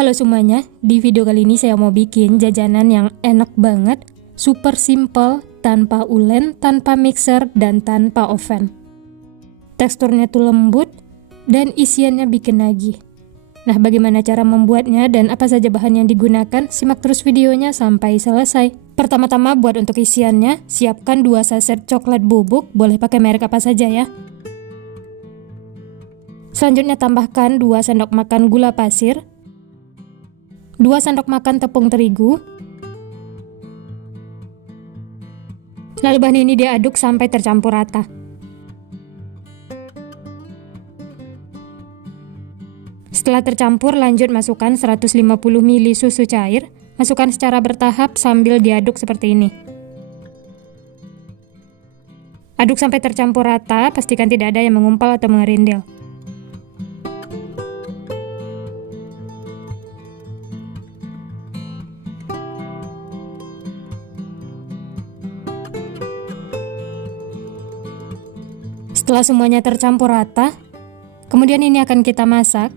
Halo semuanya, di video kali ini saya mau bikin jajanan yang enak banget, super simple, tanpa ulen, tanpa mixer, dan tanpa oven. Teksturnya tuh lembut, dan isiannya bikin nagih. Nah, bagaimana cara membuatnya dan apa saja bahan yang digunakan? Simak terus videonya sampai selesai. Pertama-tama buat untuk isiannya, siapkan 2 saset coklat bubuk, boleh pakai merek apa saja ya. Selanjutnya tambahkan 2 sendok makan gula pasir, 2 sendok makan tepung terigu. Lalu bahan ini diaduk sampai tercampur rata. Setelah tercampur, lanjut masukkan 150 ml susu cair. Masukkan secara bertahap sambil diaduk seperti ini. Aduk sampai tercampur rata, pastikan tidak ada yang mengumpal atau mengerindil. Setelah semuanya tercampur rata, kemudian ini akan kita masak.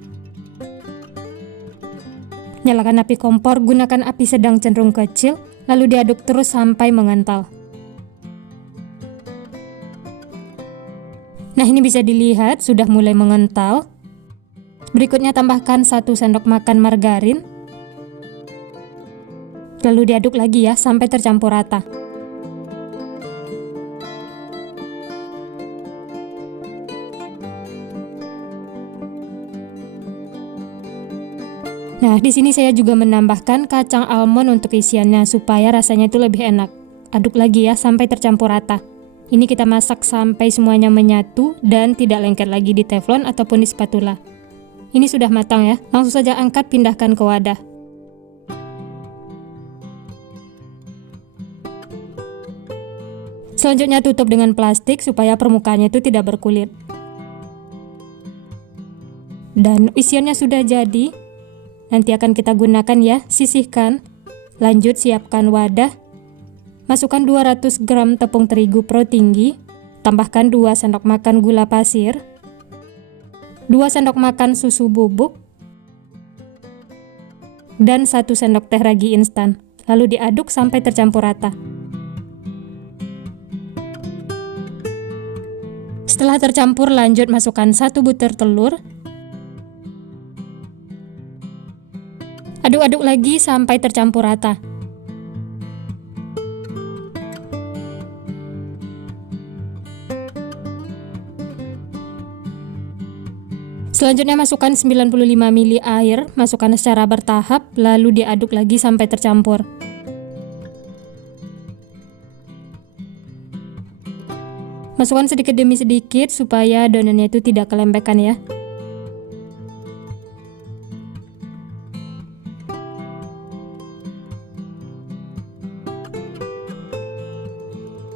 Nyalakan api kompor, gunakan api sedang cenderung kecil, lalu diaduk terus sampai mengental. Nah, ini bisa dilihat sudah mulai mengental. Berikutnya tambahkan 1 sendok makan margarin. Lalu diaduk lagi ya sampai tercampur rata. Nah, di sini saya juga menambahkan kacang almond untuk isiannya supaya rasanya itu lebih enak. Aduk lagi ya sampai tercampur rata. Ini kita masak sampai semuanya menyatu dan tidak lengket lagi di teflon ataupun di spatula. Ini sudah matang ya. Langsung saja angkat, pindahkan ke wadah. Selanjutnya tutup dengan plastik supaya permukaannya itu tidak berkulit. Dan isiannya sudah jadi. Nanti akan kita gunakan ya, sisihkan. Lanjut siapkan wadah. Masukkan 200 gram tepung terigu pro tinggi. Tambahkan 2 sendok makan gula pasir. 2 sendok makan susu bubuk. Dan 1 sendok teh ragi instan. Lalu diaduk sampai tercampur rata. Setelah tercampur, lanjut masukkan 1 butir telur. Aduk-aduk lagi sampai tercampur rata. Selanjutnya masukkan 95 ml air, masukkan secara bertahap, lalu diaduk lagi sampai tercampur. Masukkan sedikit demi sedikit supaya adonannya itu tidak kelembekan ya.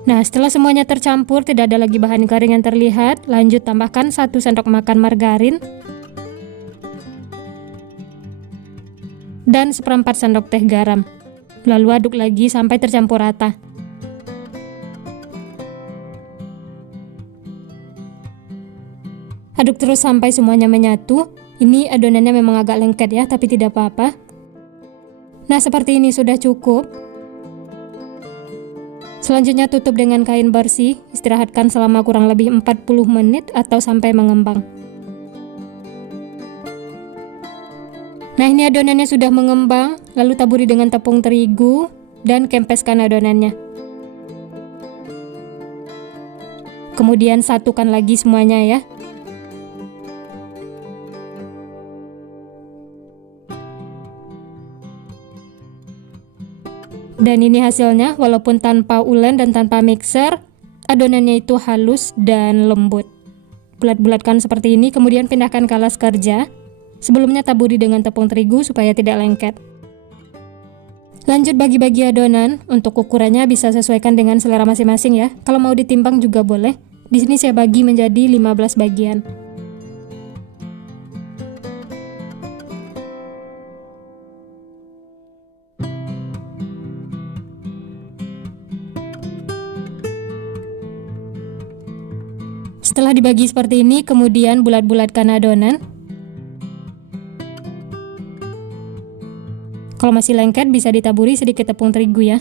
Nah, setelah semuanya tercampur, tidak ada lagi bahan garing yang terlihat, lanjut tambahkan 1 sendok makan margarin dan 1/4 sendok teh garam. Lalu aduk lagi sampai tercampur rata. Aduk terus sampai semuanya menyatu. Ini adonannya memang agak lengket ya, tapi tidak apa-apa. Nah, seperti ini sudah cukup. Selanjutnya tutup dengan kain bersih, istirahatkan selama kurang lebih 40 menit atau sampai mengembang. Nah, ini adonannya sudah mengembang, lalu taburi dengan tepung terigu dan kempeskan adonannya. Kemudian satukan lagi semuanya ya. Dan ini hasilnya, walaupun tanpa ulen dan tanpa mixer, adonannya itu halus dan lembut. Bulat-bulatkan seperti ini, kemudian pindahkan ke alas kerja. Sebelumnya taburi dengan tepung terigu supaya tidak lengket. Lanjut bagi-bagi adonan, untuk ukurannya bisa sesuaikan dengan selera masing-masing ya. Kalau mau ditimbang juga boleh. Di sini saya bagi menjadi 15 bagian. Setelah dibagi seperti ini, kemudian bulat-bulatkan adonan. Kalau masih lengket bisa ditaburi sedikit tepung terigu ya.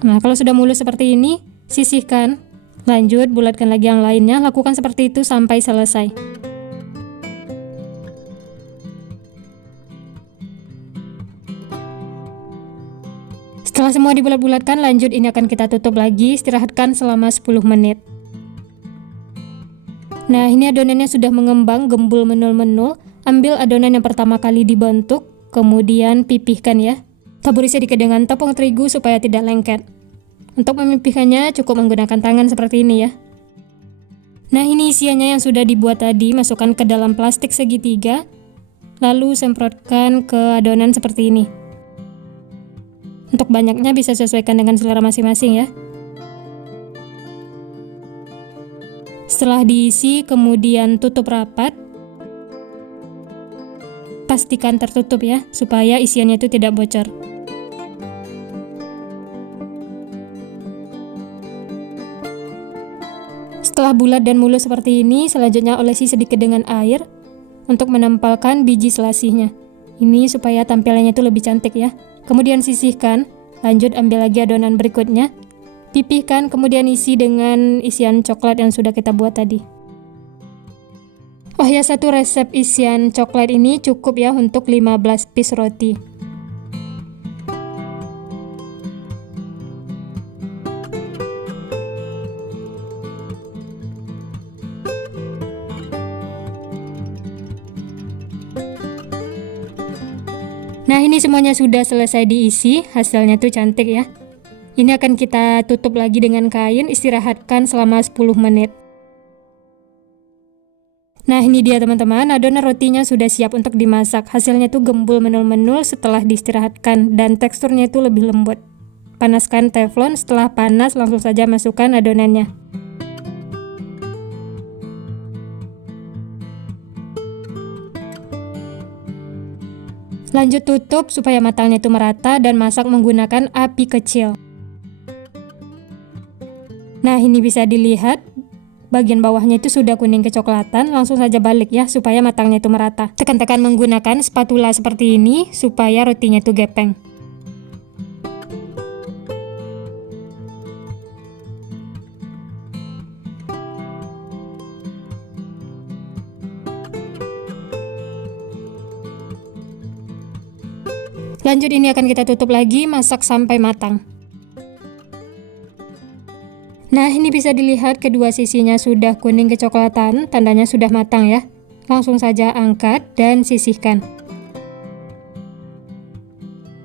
Nah, kalau sudah mulus seperti ini, sisihkan. Lanjut, bulatkan lagi yang lainnya, lakukan seperti itu sampai selesai. Setelah semua dibulat-bulatkan, lanjut ini akan kita tutup lagi, istirahatkan selama 10 menit. Nah, ini adonannya sudah mengembang, gembul menul-menul. Ambil adonan yang pertama kali dibentuk, kemudian pipihkan ya. Taburi sedikit dengan tepung terigu supaya tidak lengket. Untuk memipihkannya cukup menggunakan tangan seperti ini ya. Nah, ini isiannya yang sudah dibuat tadi, masukkan ke dalam plastik segitiga, lalu semprotkan ke adonan seperti ini. Untuk banyaknya bisa sesuaikan dengan selera masing-masing ya. Setelah diisi, kemudian tutup rapat. Pastikan tertutup ya, supaya isiannya itu tidak bocor. Setelah bulat dan mulus seperti ini, selanjutnya olesi sedikit dengan air untuk menempelkan biji selasihnya. Ini supaya tampilannya itu lebih cantik ya. Kemudian sisihkan, lanjut ambil lagi adonan berikutnya. Pipihkan, kemudian isi dengan isian coklat yang sudah kita buat tadi. Oh ya, satu resep isian coklat ini cukup ya untuk 15 piece roti. Nah, ini semuanya sudah selesai diisi, hasilnya tuh cantik ya. Ini akan kita tutup lagi dengan kain, istirahatkan selama 10 menit. Nah, ini dia teman-teman, adonan rotinya sudah siap untuk dimasak. Hasilnya tuh gembul menul-menul setelah diistirahatkan dan teksturnya itu lebih lembut. Panaskan teflon, setelah panas langsung saja masukkan adonannya. Lanjut tutup supaya matangnya itu merata dan masak menggunakan api kecil. Nah, ini bisa dilihat bagian bawahnya itu sudah kuning kecoklatan, langsung saja balik ya supaya matangnya itu merata. Tekan-tekan menggunakan spatula seperti ini supaya rotinya itu gepeng. Lanjut ini akan kita tutup lagi, masak sampai matang. Nah, ini bisa dilihat kedua sisinya sudah kuning kecoklatan, tandanya sudah matang ya. Langsung saja angkat dan sisihkan.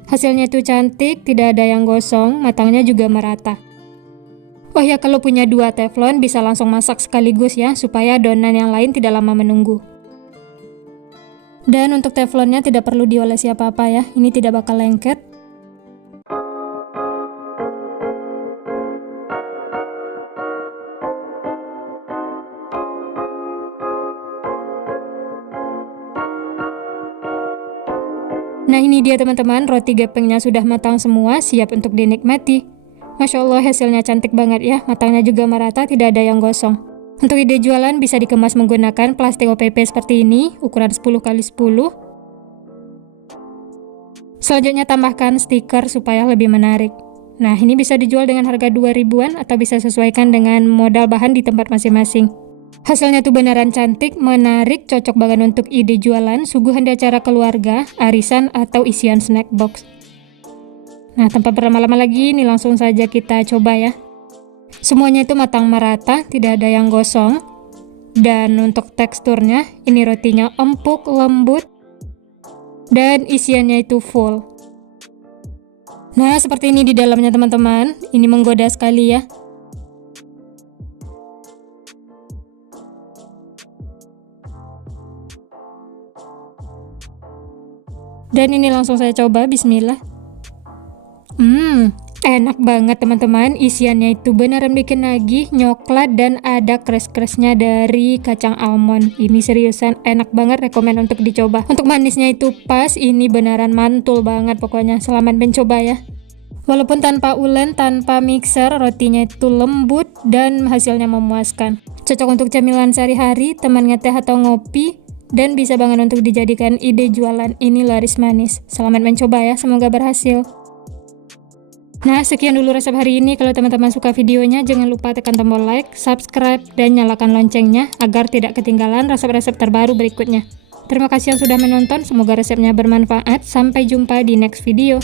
Hasilnya itu cantik, tidak ada yang gosong, matangnya juga merata. Oh ya, kalau punya 2 teflon bisa langsung masak sekaligus ya, supaya adonan yang lain tidak lama menunggu. Dan untuk teflonnya tidak perlu diolesi apa-apa ya, ini tidak bakal lengket. Nah, ini dia teman-teman, roti gepengnya sudah matang semua, siap untuk dinikmati. Masya Allah, hasilnya cantik banget ya, matangnya juga merata, tidak ada yang gosong. Untuk ide jualan bisa dikemas menggunakan plastik OPP seperti ini, ukuran 10x10. Selanjutnya tambahkan stiker supaya lebih menarik. Nah, ini bisa dijual dengan harga 2.000-an atau bisa sesuaikan dengan modal bahan di tempat masing-masing. Hasilnya tuh beneran cantik, menarik, cocok banget untuk ide jualan, suguhan di acara keluarga, arisan, atau isian snack box. Nah, tanpa berlama-lama lagi, ini langsung saja kita coba ya. Semuanya itu matang merata, tidak ada yang gosong. Dan untuk teksturnya, ini rotinya empuk, lembut, dan isiannya itu full. Nah, seperti ini di dalamnya teman-teman. Ini menggoda sekali ya. Dan ini langsung saya coba, bismillah. Enak banget teman-teman, isiannya itu beneran bikin nagih, nyoklat dan ada crush-crushnya dari kacang almond. Ini seriusan enak banget, rekomen untuk dicoba. Untuk manisnya itu pas, ini beneran mantul banget pokoknya. Selamat mencoba ya. Walaupun tanpa ulen, tanpa mixer, rotinya itu lembut dan hasilnya memuaskan. Cocok untuk camilan sehari-hari, teman ngeteh atau ngopi, dan bisa banget untuk dijadikan ide jualan ini laris manis. Selamat mencoba ya, semoga berhasil. Nah, sekian dulu resep hari ini. Kalau teman-teman suka videonya, jangan lupa tekan tombol like, subscribe, dan nyalakan loncengnya agar tidak ketinggalan resep-resep terbaru berikutnya. Terima kasih yang sudah menonton, semoga resepnya bermanfaat. Sampai jumpa di next video.